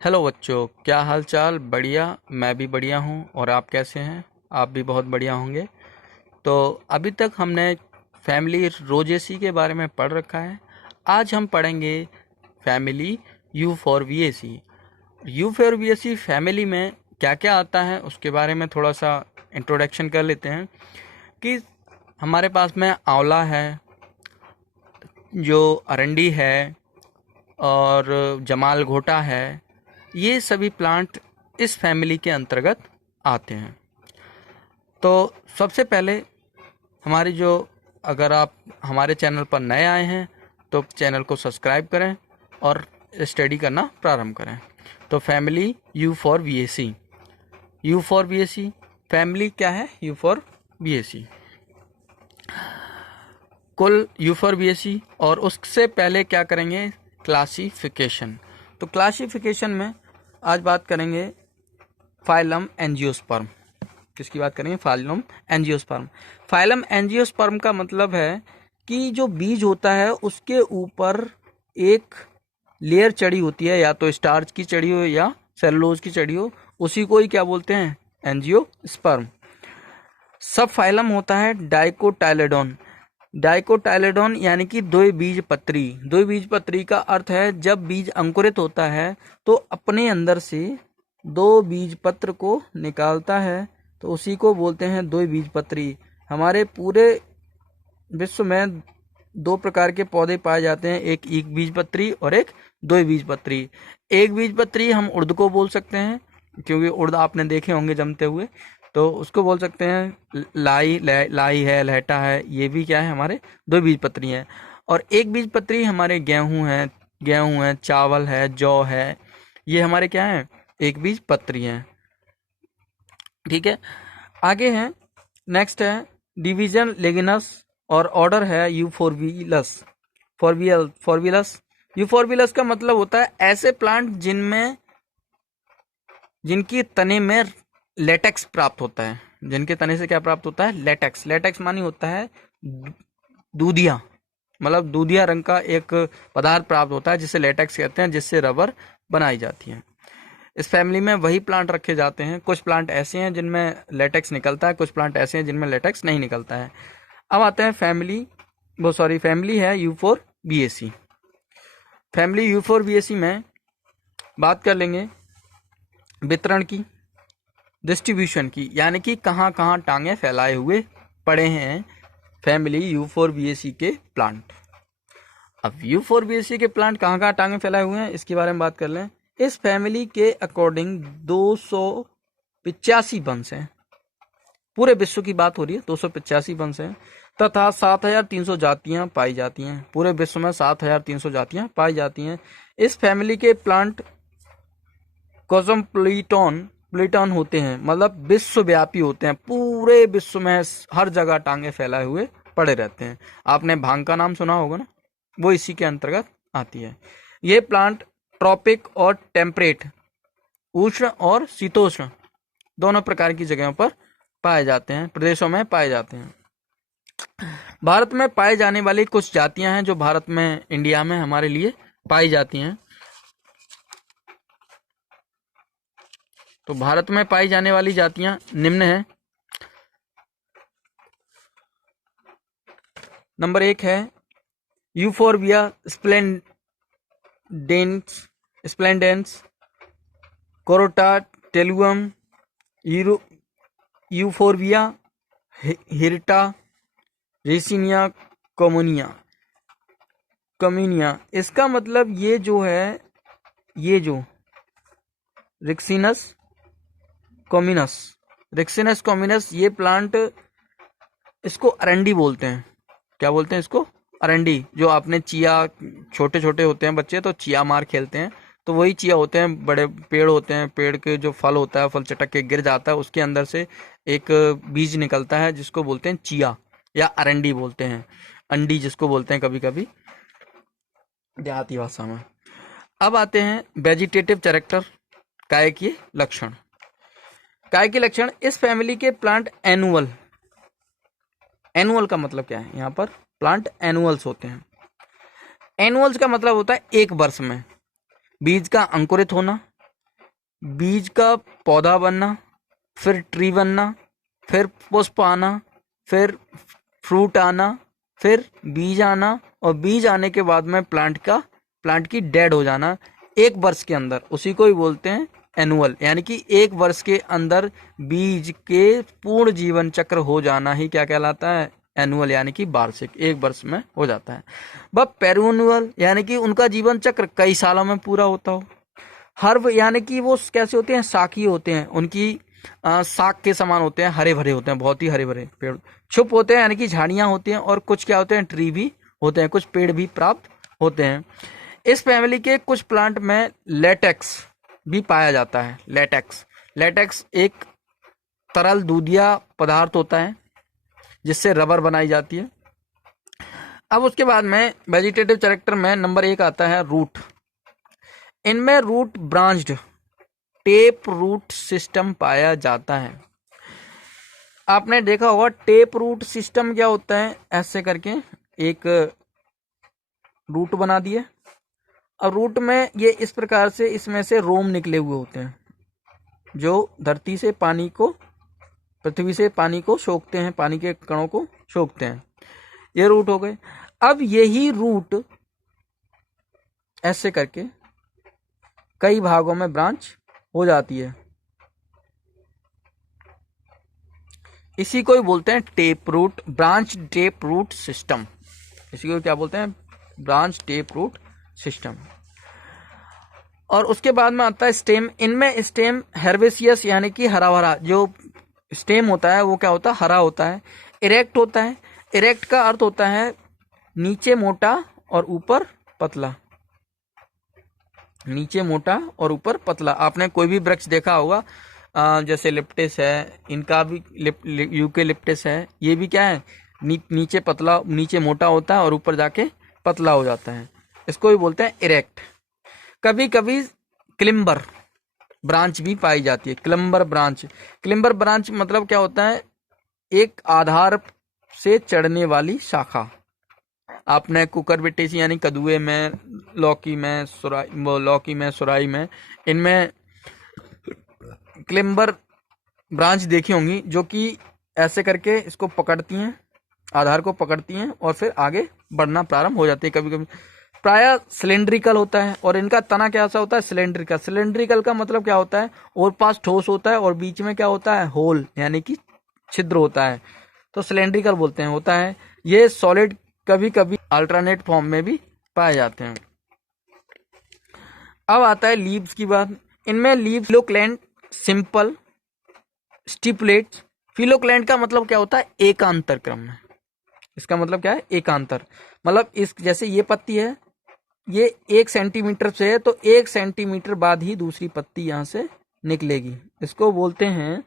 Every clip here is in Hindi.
हेलो बच्चों, क्या हाल चाल। बढ़िया। मैं भी बढ़िया हूँ। और आप कैसे हैं? आप भी बहुत बढ़िया होंगे। तो अभी तक हमने फैमिली रोजेसी के बारे में पढ़ रखा है। आज हम पढ़ेंगे family Euphorbiaceae. You for V A C family में क्या क्या आता है उसके बारे में थोड़ा सा इंट्रोडक्शन कर लेते हैं। कि हमारे पास में आंवला है, जो अरंडी है, और जमाल घोटा है। ये सभी प्लांट इस फैमिली के अंतर्गत आते हैं। तो सबसे पहले हमारी जो अगर आप हमारे चैनल पर नए आए हैं तो चैनल को सब्सक्राइब करें और स्टडी करना प्रारंभ करें। तो family Euphorbiaceae. You for V A C family क्या है? Euphorbiaceae कुल Euphorbiaceae. और उससे पहले क्या करेंगे? क्लासिफिकेशन। तो क्लासिफिकेशन में आज बात करेंगे फाइलम एंजियोस्पर्म। किसकी बात करेंगे? Phylum angiosperm. फाइलम एंजियोस्पर्म का मतलब है कि जो बीज होता है उसके ऊपर एक लेयर चढ़ी होती है, या तो स्टार्च की चढ़ी हो या सेलुलोज की चढ़ी हो, उसी को ही क्या बोलते हैं? एंजियोस्पर्म। सब फाइलम होता है डाइकोटाइलेडोन। डाइकोटाइलेडोन यानी कि द्विबीजपत्री। द्विबीजपत्री का अर्थ है जब बीज अंकुरित होता है तो अपने अंदर से दो बीज पत्र को निकालता है, तो उसी को बोलते हैं द्विबीजपत्री। हमारे पूरे विश्व में दो प्रकार के पौधे पाए जाते हैं, एक बीजपत्री और एक द्विबीजपत्री। एक बीजपत्री हम उड़द को बोल सकते हैं, क्योंकि उड़द आपने देखे होंगे जमते हुए, तो उसको बोल सकते हैं। लाई है, लहटा है, ये भी क्या है? हमारे द्विबीजपत्री हैं। और एक बीजपत्री हमारे गेहूं है, चावल है, जौ है, ये हमारे क्या है? एक बीजपत्री हैं। ठीक है, आगे है। नेक्स्ट है डिवीजन लेगिनस, और ऑर्डर है यूफोरबिलस। फॉरबिलस। यूफोरबिलस का मतलब होता है ऐसे प्लांट जिनकी तने में लेटेक्स प्राप्त होता है। जिनके तने से क्या प्राप्त होता है? लेटेक्स। लेटेक्स मानी होता है दूधिया, मतलब दूधिया रंग का एक पदार्थ प्राप्त होता है जिसे लेटेक्स कहते हैं, जिससे रबर बनाई जाती है। इस फैमिली में वही प्लांट रखे जाते हैं। कुछ प्लांट ऐसे हैं जिनमें लेटेक्स निकलता है, कुछ प्लांट ऐसे हैं जिनमें लेटेक्स नहीं निकलता है। अब आते हैं फैमिली है U four B A C. Family U four B A C में बात कर लेंगे वितरण की, डिस्ट्रीब्यूशन की, यानी कि कहाँ कहाँ टांगे फैलाए हुए पड़े हैं family U four B A सी के प्लांट। अब यू फोर बी ए सी के प्लांट कहाँ कहाँ टांगे फैलाए हुए हैं इसके बारे में बात कर लें। इस फैमिली के अकॉर्डिंग 285 वंश हैं। पूरे विश्व की बात हो रही है, 285 वंश हैं, तथा 7300 जातियां पाई जाती हैं। पूरे विश्व में 7300 जातियां पाई जाती हैं। इस फैमिली के प्लांट कॉस्मोप्लिटन होते हैं, मतलब विश्वव्यापी होते हैं। पूरे विश्व में हर जगह टांगे फैलाए हुए पड़े रहते हैं। आपने भांग का नाम सुना होगा ना, वो इसी के अंतर्गत आती है। ये प्लांट ट्रॉपिक और टेम्परेट, उष्ण और शीतोष्ण दोनों प्रकार की जगहों पर पाए जाते हैं, प्रदेशों में पाए जाते हैं। भारत में पाए जाने वाली कुछ जातियां हैं जो भारत में, इंडिया में हमारे लिए पाई जाती हैं। तो भारत में पाई जाने वाली जातियां निम्न हैं। नंबर 1 है यूफोरबिया स्प्लेंडेंस, कोरोटा टेलुअम, यूफोरबिया हिरटा, रेसिनिया कम्युनिया। इसका मतलब ये जो है, ये जो रिक्सिनस कॉम्युनस ये प्लांट, इसको अरंडी बोलते हैं। क्या बोलते हैं इसको? अरंडी। जो आपने चिया, छोटे छोटे होते हैं बच्चे तो चिया मार खेलते हैं, तो वही चिया होते हैं। बड़े पेड़ होते हैं, पेड़ के जो फल होता है, फल चटक के गिर जाता है, उसके अंदर से एक बीज निकलता है जिसको बोलते हैं चिया, या अरंडी बोलते हैं, अंडी जिसको बोलते हैं कभी कभी देहाती भाषा में। अब आते हैं वेजिटेटिव कैरेक्टर, काय के लक्षण। काय के लक्षण, इस फैमिली के प्लांट एनुअल का मतलब क्या है? यहाँ पर प्लांट एनुअल्स होते हैं। एनुअल्स का मतलब होता है एक वर्ष में बीज का अंकुरित होना, बीज का पौधा बनना, फिर ट्री बनना, फिर पुष्प आना, फिर फ्रूट आना, फिर बीज आना, और बीज आने के बाद में प्लांट की डेड हो जाना 1 वर्ष के अंदर। उसी को ही बोलते हैं एनुअल, यानी कि 1 वर्ष के अंदर बीज के पूर्ण जीवन चक्र हो जाना ही क्या कहलाता है? एनुअल, यानी कि वार्षिक, 1 वर्ष में हो जाता है। वह पेरिएनुअल, यानी कि उनका जीवन चक्र कई सालों में पूरा होता हो। हर्ब, यानी कि वो कैसे होते हैं? शाखीय होते हैं, उनकी साग के समान होते हैं, हरे भरे होते हैं, बहुत ही हरे भरे पेड़। छुप होते हैं, यानी कि झाड़ियां होती हैं, और कुछ क्या होते हैं? ट्री भी होते हैं, कुछ पेड़ भी प्राप्त होते हैं। इस फैमिली के कुछ प्लांट में लेटेक्स भी पाया जाता है। लेटेक्स एक तरल दूधिया पदार्थ होता है जिससे रबर बनाई जाती है। अब उसके बाद में वेजिटेटिव कैरेक्टर में नंबर 1 आता है रूट। इनमें root branched tap root system पाया जाता है। आपने देखा होगा टेप रूट सिस्टम क्या होता है? ऐसे करके एक रूट बना दिए, और रूट में ये इस प्रकार से इसमें से रोम निकले हुए होते हैं जो धरती से पानी को, पृथ्वी से पानी को सोखते हैं, पानी के कणों को सोखते हैं। ये रूट हो गए। अब यही रूट ऐसे करके कई भागों में ब्रांच हो जाती है। इसी को ही बोलते हैं tap root, branch tap root system. इसी को क्या बोलते हैं? Branch tap root system. और उसके बाद में आता है स्टेम। इनमें स्टेम हेर्बेसियस, यानी कि हरा भरा जो स्टेम होता है वो क्या होता है? हरा होता है। इरेक्ट होता है। इरेक्ट का अर्थ होता है नीचे मोटा और ऊपर पतला। नीचे मोटा और ऊपर पतला। आपने कोई भी वृक्ष देखा होगा, जैसे लिप्टिस है, इनका भी यूकेलिप्टिस है, ये भी क्या है? नीचे पतला, नीचे मोटा होता है और ऊपर जाके पतला हो जाता है। इसको भी बोलते हैं इरेक्ट। कभी कभी क्लिम्बर ब्रांच भी पाई जाती है। क्लिम्बर ब्रांच मतलब क्या होता है? एक आधार से चढ़ने वाली शाखा। आपने कुकुरबिटेसी यानी कद्दुए में, लौकी में, सुराई में, इनमें क्लिम्बर ब्रांच देखी होंगी जो कि ऐसे करके इसको पकड़ती हैं, आधार को पकड़ती हैं और फिर आगे बढ़ना प्रारंभ हो जाती है। कभी कभी प्राय सिलेंड्रिकल होता है, और इनका तना कैसा होता है? सिलेंड्रिकल का मतलब क्या होता है? और पास ठोस होता है और बीच में क्या होता है? होल, यानी कि छिद्र होता है, तो सिलेंड्रिकल बोलते हैं, होता है। ये सॉलिड कभी कभी अल्टरनेट फॉर्म में भी पाए जाते हैं। अब आता है लीव्स की बात। इनमें लीव फिलोक्लेंट, सिंपल, स्टिपुलेट्स। फिलोक्लेंट का मतलब क्या होता है? एकांतर क्रम में। इसका मतलब क्या है? एकांतर, मतलब इस जैसे ये पत्ती है, ये 1 सेंटीमीटर से है, तो 1 सेंटीमीटर बाद ही दूसरी पत्ती यहां से निकलेगी। इसको बोलते हैं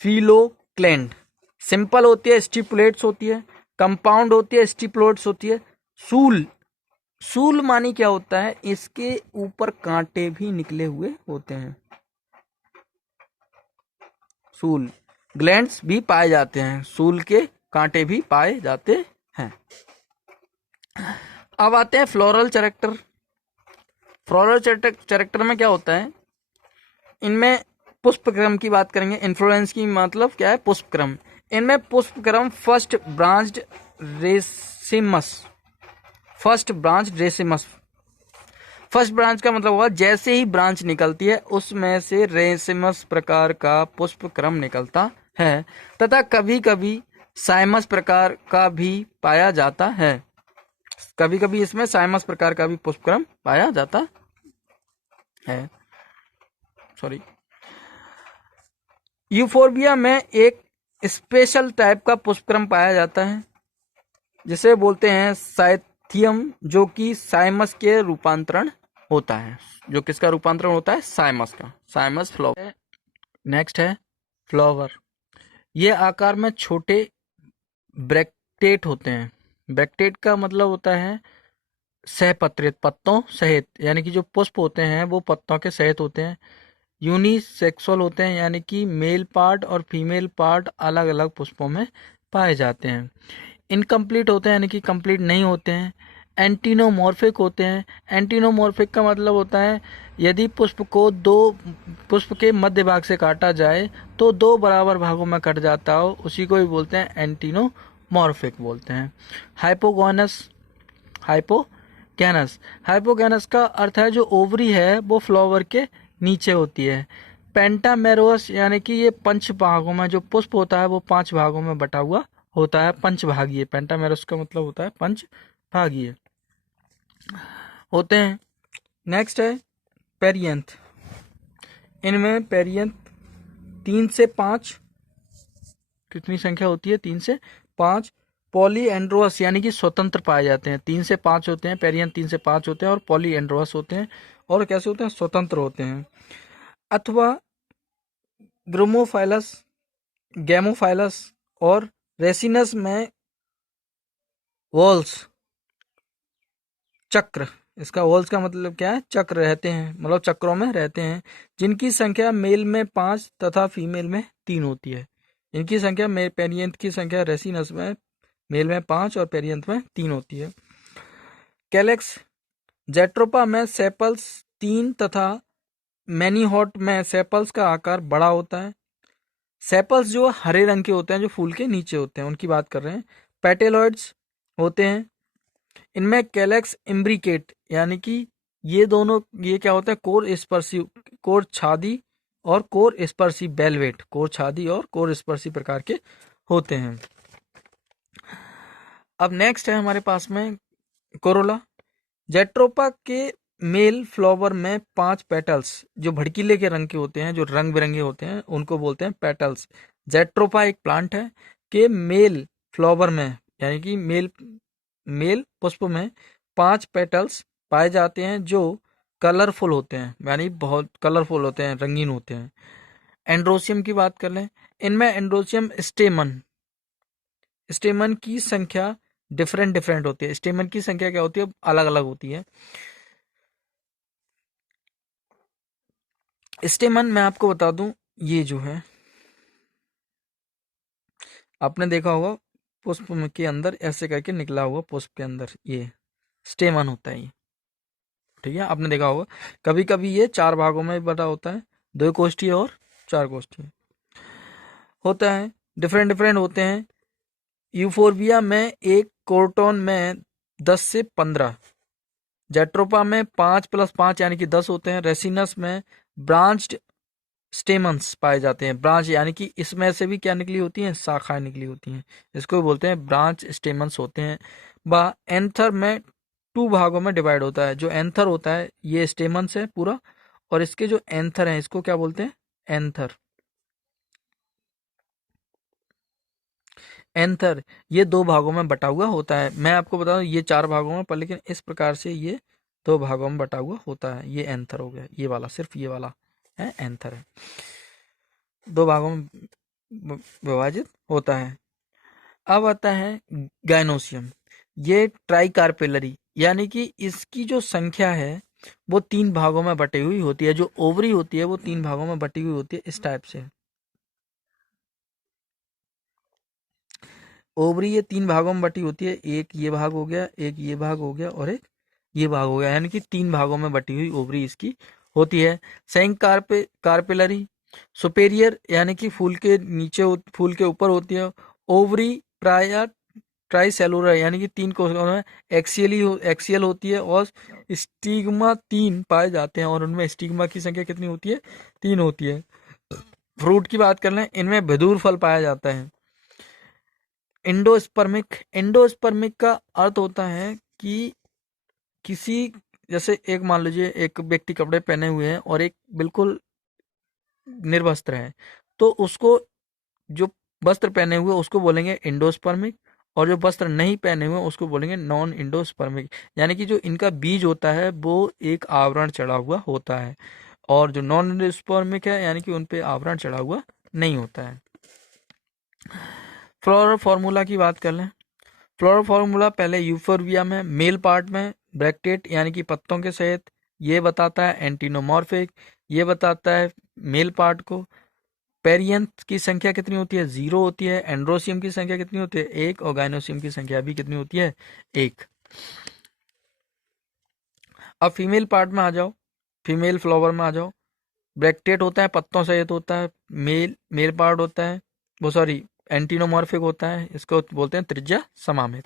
फिलोक्लेंट। सिंपल होती है, स्टिपुलेट्स होती है, कंपाउंड होती है, स्टिपुलेट्स होती है। सूल मानी क्या होता है? इसके ऊपर कांटे भी निकले हुए होते हैं। सूल ग्लैंड्स भी पाए जाते हैं, सूल के कांटे भी पाए जाते हैं। अब आते हैं फ्लोरल कैरेक्टर। फ्लोरल कैरेक्टर में क्या होता है? इनमें पुष्पक्रम की बात करेंगे। इन्फ्लोरेंस की मतलब क्या है? पुष्पक्रम। इनमें पुष्पक्रम फर्स्ट ब्रांच रेसिमस। फर्स्ट ब्रांच का मतलब होगा जैसे ही ब्रांच निकलती है उसमें से रेसिमस प्रकार का पुष्पक्रम निकलता है, तथा कभी कभी साइमस प्रकार का भी पाया जाता है। कभी कभी इसमें साइमस प्रकार का भी पुष्पक्रम पाया जाता है। यूफोर्बिया में एक स्पेशल टाइप का पुष्पक्रम पाया जाता है जिसे बोलते हैं साइथियम, जो कि साइमस के रूपांतरण होता है। जो किसका रूपांतरण होता है? साइमस का। साइमस फ्लावर। नेक्स्ट है फ्लावर। ये आकार में छोटे ब्रैक्टेट होते हैं। ब्रैक्टेट का मतलब होता है सहपत्रित, पत्तों सहित, यानी कि जो पुष्प होते हैं वो पत्तों के सहित होते हैं। यूनिसेक्सुअल होते हैं, यानी कि मेल पार्ट और फीमेल पार्ट अलग अलग पुष्पों में पाए जाते हैं। इनकम्प्लीट होते हैं, यानी कि कंप्लीट नहीं होते हैं। एंटीनोमॉर्फिक होते हैं। एंटीनोमॉर्फिक का मतलब होता है यदि पुष्प को दो पुष्प के मध्य भाग से काटा जाए तो दो बराबर भागों में कट जाता हो, उसी को भी बोलते हैं एंटीनोमॉर्फिक बोलते हैं। हाइपोगोनस, हाइपोगैनस, हाइपोगैनस का अर्थ है जो ओवरी है वो फ्लावर के नीचे होती है। पेंटामेरोस यानी कि ये पंच भागों में, जो पुष्प होता है वो 5 भागों में बटा हुआ होता है, पंचभागीय। पेंटामेरोस का मतलब होता है पंचभागीय होते हैं। नेक्स्ट है पेरियंथ। इनमें पेरियंथ 3 से 5, कितनी संख्या होती है? 3 से 5। पॉलीएंड्रोस यानी कि स्वतंत्र पाए जाते हैं। 3 से 5 होते हैं पेरियंथ, 3 से 5 होते हैं और पॉलीएंड्रोस होते हैं। और कैसे होते हैं? स्वतंत्र होते हैं। अथवा ग्रोमोफाइलस, गैमोफाइलस और रेसिनस में वॉल्स, चक्र, इसका वॉल्स का मतलब क्या है? चक्र रहते हैं, मतलब चक्रों में रहते हैं, जिनकी संख्या मेल में 5 तथा फीमेल में 3 होती है। इनकी संख्या पेरियंथ की संख्या रेसिनस में मेल में 5 और पेरियंथ में 3 होती है। कैलेक्स, जेट्रोपा में सेपल्स 3 तथा मैनीहॉट में सेपल्स का आकार बड़ा होता है। सेपल्स जो हरे रंग के होते हैं, जो फूल के नीचे होते हैं, उनकी बात कर रहे हैं। पेटेलॉइड्स होते हैं। इनमें कैलेक्स इम्ब्रिकेट यानी कि ये दोनों, ये क्या होता है? कोर स्पर्शी, कोर छादी और कोर स्पर्शी बेलवेट, कोर छादी और कोर स्पर्शी प्रकार के होते हैं। अब नेक्स्ट है हमारे पास में कोरोला। जेट्रोपा के मेल फ्लावर में 5 पेटल्स जो भड़कीले के रंग के होते हैं, जो रंग बिरंगे होते हैं, उनको बोलते हैं पेटल्स। जेट्रोपा एक प्लांट है के मेल फ्लावर में यानी कि मेल पुष्प में 5 पेटल्स पाए जाते हैं जो कलरफुल होते हैं, यानी बहुत कलरफुल होते हैं, रंगीन होते हैं। एंड्रोसियम की बात कर लें। इनमें एंड्रोसियम स्टेमन की संख्या डिफरेंट होती है। स्टेमन की संख्या क्या होती है? अलग अलग होती है। स्टेमन मैं आपको बता दूं, ये जो है आपने देखा होगा पुष्प के अंदर ऐसे करके निकला हुआ, पुष्प के अंदर ये स्टेमन होता है ये, ठीक है, आपने देखा होगा। कभी कभी ये 4 भागों में बटा होता है, 2 कोष्ठीय और 4 कोष्ठीय होता है। डिफरेंट होते हैं। यूफोरबिया में एक कोर्टोन में 10 से 15, जेट्रोपा में 5 + 5 यानी कि 10 होते हैं। रेसिनस में ब्रांच्ड स्टेमन्स पाए जाते हैं। ब्रांच यानी कि इसमें से भी क्या निकली होती हैं? शाखाएं निकली होती हैं, इसको भी बोलते हैं ब्रांच स्टेमन्स होते हैं। एंथर में 2 भागों में डिवाइड होता है। जो एंथर होता है ये स्टेमन्स है पूरा, और इसके जो एंथर हैं इसको क्या बोलते हैं? एंथर। एंथर ये 2 भागों में बटा हुआ होता है। मैं आपको बता दूं ये 4 भागों में, पर लेकिन इस प्रकार से ये 2 भागों में बटा हुआ होता है। ये एंथर हो गया, ये वाला, सिर्फ ये वाला है एंथर है, 2 भागों में विभाजित होता है। अब आता है गाइनोसियम। ये ट्राइकार्पेलरी यानी कि इसकी जो संख्या है वो 3 भागों में बटी हुई होती है। जो ओवरी होती है वो 3 भागों में बटी हुई होती है, इस टाइप से। ओवरी ये 3 भागों में बटी होती है, एक ये भाग हो गया, एक ये भाग हो गया और एक ये भाग हो गया, यानी कि 3 भागों में बटी हुई ओवरी इसकी होती है। सेंक कार्पेलरी सुपेरियर यानी कि फूल के नीचे, फूल के ऊपर होती है। ओवरी प्राय ट्राइसेलुलर यानी कि 3 कोशिकाओं में एक्सियल होती है, और स्टिग्मा 3 पाए जाते हैं, और उनमें स्टिग्मा की संख्या कितनी होती है? 3 होती है। फ्रूट की बात कर लें, इनमें भदूर फल पाया जाता है। एंडोस्पर्मिक का अर्थ होता है कि किसी, जैसे एक मान लीजिए एक व्यक्ति कपड़े पहने हुए हैं और एक बिल्कुल निर्वस्त्र है, तो उसको, जो वस्त्र पहने हुए उसको बोलेंगे इंडोस्पर्मिक, और जो वस्त्र नहीं पहने हुए उसको बोलेंगे नॉन इंडोस्पर्मिक। यानी कि जो इनका बीज होता है वो एक आवरण चढ़ा हुआ होता है, और जो नॉन इंडोस्पर्मिक है यानी कि उन पे आवरण चढ़ा हुआ नहीं होता है। फ्लोरल फार्मूला की बात कर लें। फ्लोरल फार्मूला पहले यूफोरबिया में मेल पार्ट में ब्रैक्टेट यानी कि पत्तों के सहित, ये बताता है एंटीनोमॉर्फिक, ये बताता है मेल पार्ट को। पेरियंथ की संख्या कितनी होती है? 0 होती है। एंड्रोसियम की संख्या कितनी होती है? 1। और गाइनोसियम की संख्या भी कितनी होती है? 1। अब फीमेल पार्ट में आ जाओ, फीमेल फ्लावर में आ जाओ। ब्रैक्टेट होता है, पत्तों सहित होता है। मेल मेल पार्ट होता है, वो सॉरी एंटीनोमॉर्फिक होता है, इसको बोलते हैं त्रिज्या समामित।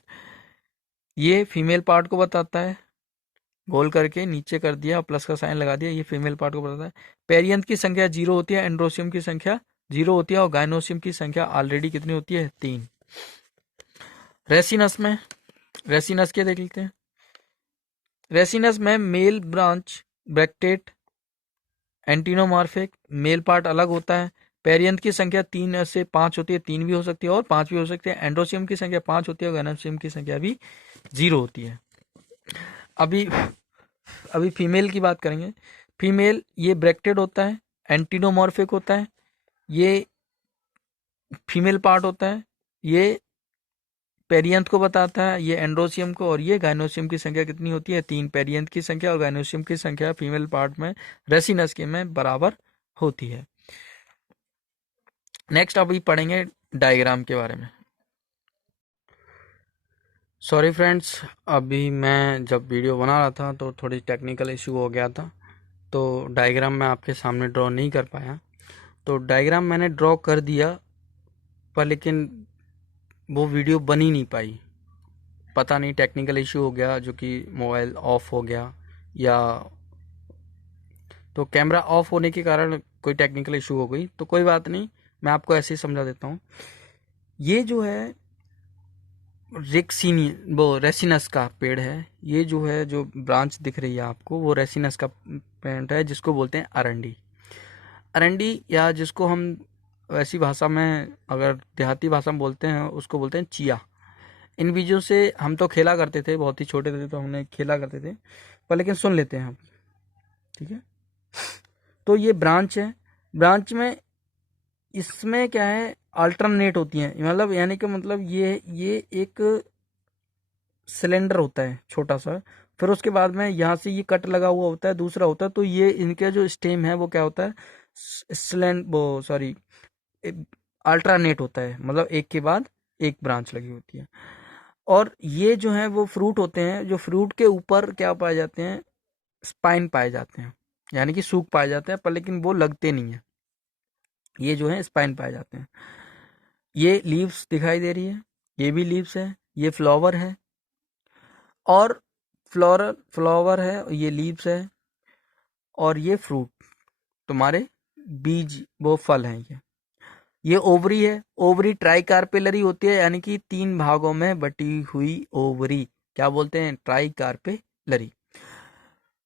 ये फीमेल पार्ट को बताता है, गोल करके नीचे कर दिया, प्लस का साइन लगा दिया, ये फीमेल पार्ट को बताता है। पेरियंथ की संख्या 0 होती है, एंड्रोसियम की संख्या 0 होती है, और गाइनोसियम की संख्या ऑलरेडी कितनी होती है, 3। रेसिनस में, रेसिनस के देख लेते हैं। रेसिनस में मेल ब्रांच ब्रैक्टेट एंटीनोमॉर्फिक, मेल पार्ट अलग होता है। पेरियंथ की संख्या 3 से 5 होती है, 3 भी हो सकती है और 5 भी हो सकती है। एंड्रोसियम की संख्या 5 होती है और गाइनोसियम की संख्या भी 0 होती है। अभी अभी फीमेल की बात करेंगे। फीमेल ये ब्रैक्टेड होता है, एंटीनोमॉर्फिक होता है, ये फीमेल पार्ट होता है, ये पेरियंथ को बताता है, ये एंड्रोसियम को, और ये गाइनोसियम की संख्या कितनी होती है, 3। पेरियंथ की संख्या और गाइनोसियम की संख्या फीमेल पार्ट में रेसिनस के में बराबर होती है। नेक्स्ट अभी पढ़ेंगे डायग्राम के बारे में। सॉरी फ्रेंड्स, अभी मैं जब वीडियो बना रहा था तो थोड़ी टेक्निकल इशू हो गया था, तो डायग्राम मैं आपके सामने ड्रॉ नहीं कर पाया। तो डायग्राम मैंने ड्रॉ कर दिया, पर लेकिन वो वीडियो बन ही नहीं पाई। पता नहीं टेक्निकल इशू हो गया, जो कि मोबाइल ऑफ हो गया, या तो कैमरा ऑफ होने के कारण कोई टेक्निकल इशू हो गई। तो कोई बात नहीं, मैं आपको ऐसे ही समझा देता हूँ। ये जो है रेक्सीनी वो रेसिनस का पेड़ है। ये जो है, जो ब्रांच दिख रही है आपको, वो रेसिनस का पेड़ है, जिसको बोलते हैं अरंडी। अरंडी, या जिसको हम वैसी भाषा में, अगर देहाती भाषा में बोलते हैं, उसको बोलते हैं चिया। इन बीजों से हम तो खेला करते थे, बहुत ही छोटे थे तो हमने खेला करते थे, पर लेकिन सुन लेते हैं हम, ठीक है। तो ये ब्रांच है, ब्रांच में इसमें क्या है, अल्टरनेट होती हैं, मतलब यानी कि मतलब ये एक सिलेंडर होता है छोटा सा, फिर उसके बाद में यहाँ से ये कट लगा हुआ होता है, दूसरा होता है। तो ये इनका जो स्टेम है वो क्या होता है, वो सॉरी अल्टरनेट होता है, मतलब एक के बाद एक ब्रांच लगी होती है। और ये जो है वो फ्रूट होते हैं, जो फ्रूट के ऊपर क्या पाए जाते हैं, स्पाइन पाए जाते हैं, यानी कि सूख पाए जाते हैं, पर लेकिन वो लगते नहीं है। ये जो है स्पाइन पाए जाते हैं। ये लीव्स दिखाई दे रही है, ये भी लीव्स है, ये फ्लावर है, और फ्लावर है, ये लीव्स है, और ये फ्रूट तुम्हारे बीज, वो फल हैं। ये ओवरी है, ओवरी ट्राई कार्पेलरी होती है, यानी कि 3 भागों में बटी हुई ओवरी, क्या बोलते हैं, ट्राई कार्पेलरी।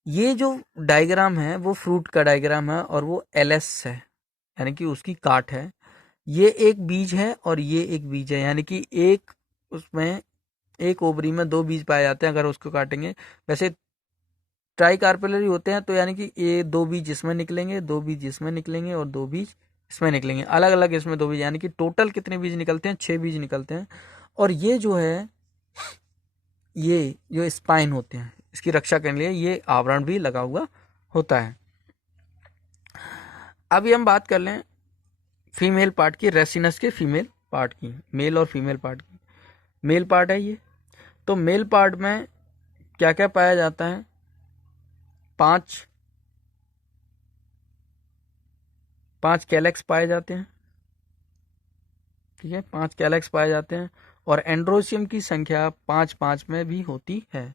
ये जो डायग्राम है वो फ्रूट का डायग्राम है, और वो एलएस है, यानी कि उसकी काट है। ये एक बीज है और ये एक बीज है, यानी कि एक उसमें, एक ओवरी में 2 बीज पाए जाते हैं अगर उसको काटेंगे। वैसे ट्राई कार्पेलरी होते हैं, तो यानी कि ये 2 बीज इसमें निकलेंगे, 2 बीज इसमें निकलेंगे, और 2 बीज इसमें निकलेंगे, अलग अलग इसमें 2 बीज, यानी कि टोटल कितने बीज निकलते हैं, 6 बीज निकलते हैं। और ये जो है, ये जो स्पाइन होते हैं, इसकी रक्षा करने के लिए ये आवरण भी लगा हुआ होता है। अभी हम बात कर लें फीमेल पार्ट की, रेसिनस के फीमेल पार्ट की, मेल और फीमेल पार्ट की। मेल पार्ट है ये, तो मेल पार्ट में क्या क्या पाया जाता है, 5 कैलेक्स पाए जाते हैं, ठीक है, 5 कैलेक्स पाए जाते हैं, और एंड्रोसियम की संख्या 5 में भी होती है।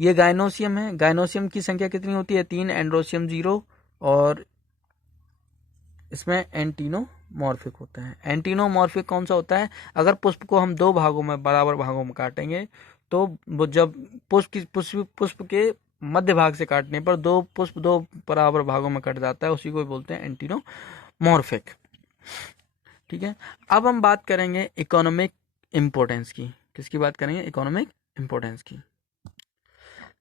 ये गाइनोसियम है, गाइनोसियम की संख्या कितनी होती है, 3, एंड्रोसियम 0, और इसमें एंटीनोमॉर्फिक होता है। एंटीनोमॉर्फिक कौन सा होता है, अगर पुष्प को हम 2 भागों में, बराबर भागों में काटेंगे, तो वो जब पुष्प के मध्य भाग से काटने पर 2 पुष्प 2 बराबर भागों में कट जाता है, उसी को बोलते हैं एंटीनोमॉर्फिक, ठीक है। अब हम बात करेंगे इकोनॉमिक इंपोर्टेंस की। किसकी बात करेंगे, इकोनॉमिक इंपोर्टेंस की।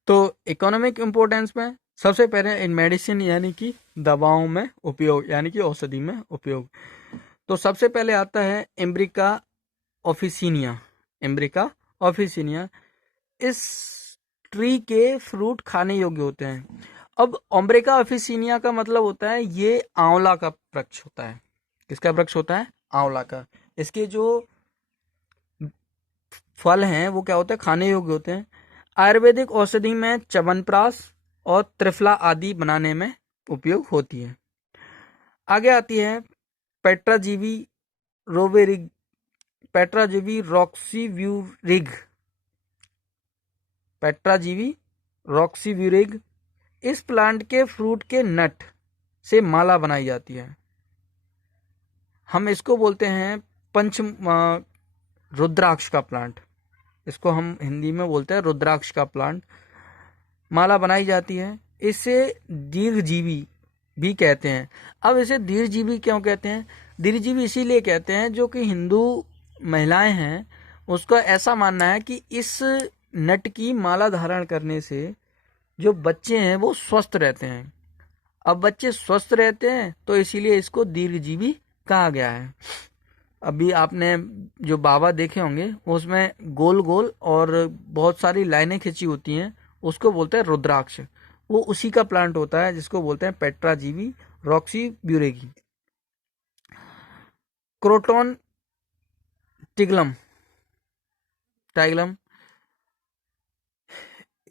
तो इकोनॉमिक इंपोर्टेंस में सबसे पहले इन मेडिसिन, यानी कि दवाओं में उपयोग, यानी कि औषधि में उपयोग। तो सबसे पहले आता है एम्ब्रिका ऑफिसिनिया। एम्ब्रिका ऑफिसिनिया, इस ट्री के फ्रूट खाने योग्य होते हैं। अब ओम्ब्रेका ऑफिसिनिया का मतलब होता है, ये आंवला का वृक्ष होता है। किसका वृक्ष होता है, आंवला का। इसके जो फल हैं वो क्या होते हैं, खाने योग्य होते हैं। आयुर्वेदिक औषधि में च्यवनप्राश, और त्रिफला आदि बनाने में उपयोग होती है। आगे आती है पेट्राजीवी रोवेरिग, पेट्राजीवी रॉक्सीव्यूरिग, पेट्राजीवी रॉक्सीव्यूरिग। इस प्लांट के फ्रूट के नट से माला बनाई जाती है। हम इसको बोलते हैं रुद्राक्ष का प्लांट, इसको हम हिंदी में बोलते हैं रुद्राक्ष का प्लांट। माला बनाई जाती है। इसे दीर्घजीवी भी कहते हैं। अब इसे दीर्घजीवी क्यों कहते हैं? दीर्घजीवी इसीलिए कहते हैं जो कि हिंदू महिलाएं हैं उसका ऐसा मानना है कि इस नट की माला धारण करने से जो बच्चे हैं वो स्वस्थ रहते हैं। अब बच्चे स्वस्थ रहते हैं तो इसीलिए इसको दीर्घजीवी कहा गया है। अभी आपने जो बाबा देखे होंगे उसमें गोल गोल और बहुत सारी लाइनें खिंची होती हैं, उसको बोलते हैं रुद्राक्ष। वो उसी का प्लांट होता है जिसको बोलते हैं पेट्राजीवी रॉक्सीब्यूरेगी। क्रोटोन टिग्लम, टाइग्लम,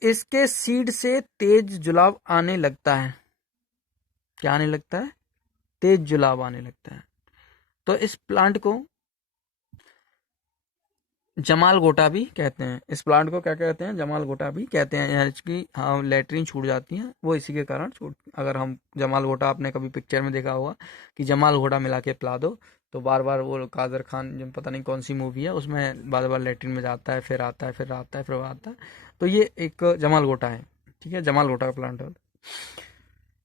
इसके सीड से तेज जुलाब आने लगता है। क्या आने लगता है? तेज जुलाब आने लगता है। तो इस प्लांट को जमाल गोटा भी कहते हैं। इस प्लांट को क्या कहते हैं? जमाल गोटा भी कहते हैं। यानी कि हाँ लेटरिन छूट जाती है वो इसी के कारण छूट। अगर हम जमाल गोटा, आपने कभी पिक्चर में देखा होगा कि जमाल घोटा मिला के पिला दो तो बार बार वो कादर खान, जो पता नहीं कौन सी मूवी है उसमें बार बार लेटरिन में जाता है, फिर आता है, फिर आता है, फिर आता है। तो ये एक जमाल गोटा है। ठीक है, जमाल गोटा का प्लांट है।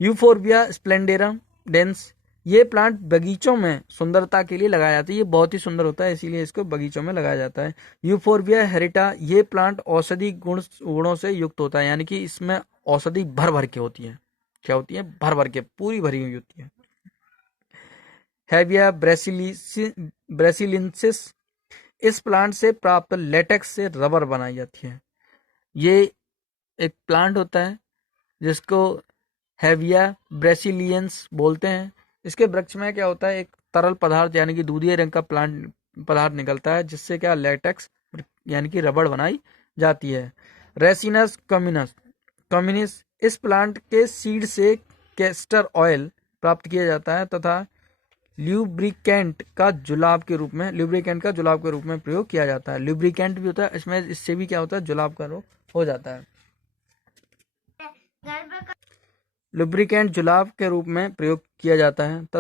यूफोर्बिया स्प्लेंडेरम डेंस, ये प्लांट बगीचों में सुंदरता के लिए लगाया जाता है। ये बहुत ही सुंदर होता है इसीलिए इसको बगीचों में लगाया जाता है। यूफोर्बिया हेरिटा, ये प्लांट औषधि गुणों से युक्त होता है। यानी कि इसमें औषधि भर भर के होती है। क्या होती है? भर भर के, पूरी भरी हुई होती है। हैविया ब्रेसिलिनसिस, इस प्लांट से प्राप्त लेटेक्स से रबर बनाई जाती है। ये एक प्लांट होता है जिसको हैविया ब्रेसिलियंस बोलते हैं। इसके वृक्ष में क्या होता है? एक तरल पदार्थ यानी कि दूधिया रंग का प्लांट पदार्थ निकलता है जिससे क्या लेटेक्स यानी कि रबड़ बनाई जाती है। रेसिनस कम्युनिस, इस प्लांट के सीड से कैस्टर ऑयल प्राप्त किया जाता है तथा ल्यूब्रिकेंट का जुलाब के रूप में प्रयोग किया जाता है। ल्यूब्रिकेंट भी होता है इसमें, इससे भी क्या होता है? जुलाब का रोग हो जाता है। लुब्रिकेंट जुलाब के रूप में प्रयोग किया जाता है तथा